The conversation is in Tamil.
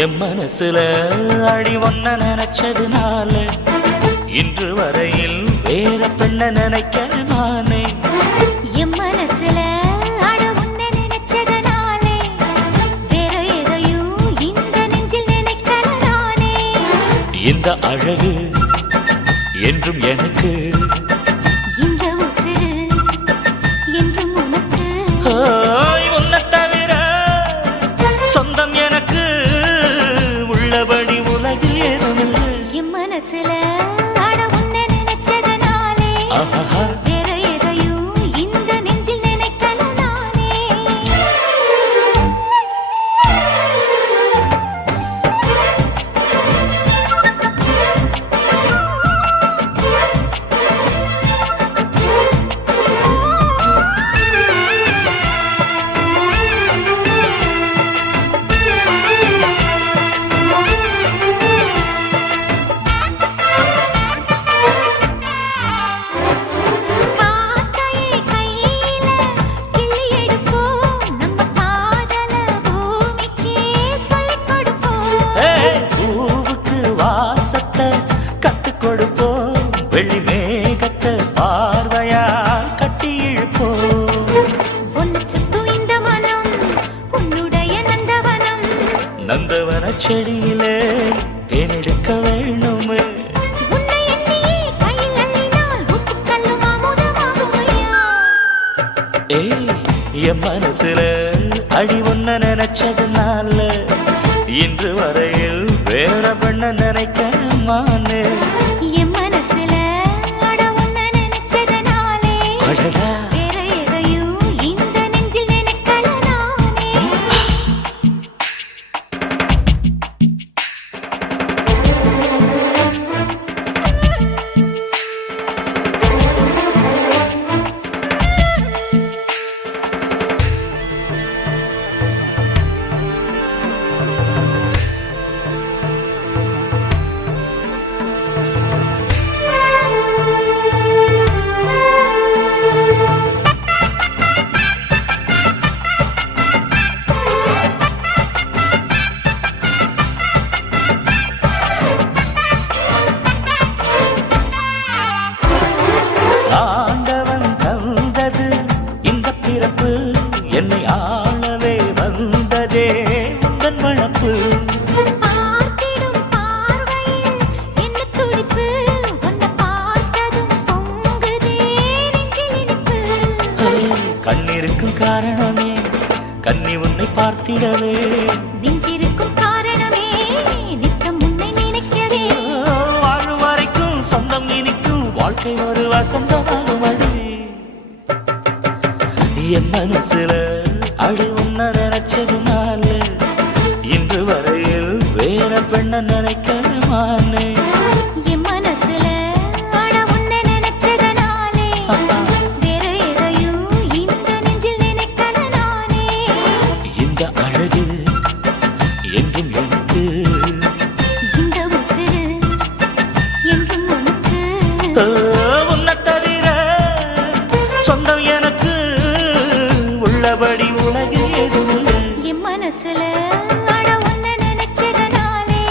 என் மனசுல அடி ஒன்ன நினைச்சதுனால இன்று வரையில் வேற பெண்ண நினைக்கிற நானே. என் மனசுல அட உன்ன நினைச்சதுனாலே வேற எதையும் இந்த நெஞ்சில் நினைக்கல நானே. இந்த அழகு என்றும் எனக்கு, இந்த உசுறு என்றும் உனக்கு. உன்னை தவிர சொந்தம் எனக்கு உள்ளபடி உலகில் ஏதுமில்லை. என் மனசுல அட உன்ன நினைச்சதுனாலே வேற எதையும் இந்த நெஞ்சில் நினைக்கல நானே. வெள்ளி மேகத்தை பார்வையா கட்டி இழுப்போம். உன்னை சுத்தும் இந்த மனம் உன்னுடைய நந்தவனம். நந்தவன செடியிலே தேனெடுக்க வேணுமே. உன்னை எண்ணியே கையில் அள்ளினால் உப்புக்கல்லும் அமுதமாகுமையா. என் மனசுல அடி ஒன்ன நினைச்சதுனால இன்று வரையில் வேற பெண்ண நினைக்க மானே. என் மனசுல அட உன்ன நினைச்சதுனாலே வேற எதையும் இந்த நெஞ்சில் நினைக்கல நானே. ஆண்டவன் தந்தது இந்த பிறப்பு, என்னை ஆளவே வந்ததே உந்தன் வளப்பு. பார்த்திடும் பார்வையில் என்ன துடிப்பு, உன்னை பார்த்ததும் பொங்குதே நெஞ்சில் இனிப்பு. கண்ணிருக்கும் காரணமே கண்ணி உன்னை பார்த்திடவே, நெஞ்சிருக்கும் காரணமே நித்தம் உன்னை நினைக்கவே. வாழும் வரைக்கும் சொந்தம் இனிக்கும் வாழ்க்கை ஒரு வசந்தமாகும் அடி. என் மனசுல அடி உன்ன நினைச்சதுனால இன்று வரையில் வேற பெண்ண நினைக்கமானே. என் மனசுல அட உன்னை நினைச்சதுனாலே வேற எதையும் இந்த நெஞ்சில் நினைக்கல நானே. இந்த அழகு என்றும் எனக்கு, இந்த உசுறு என்றும் உனக்கு. உன்னை தவிர சொந்தம் எனக்கு உள்ளபடி உலகில் ஏதுமில்லை. என் மனசுல அட உன்னை நினைச்சதுனாலே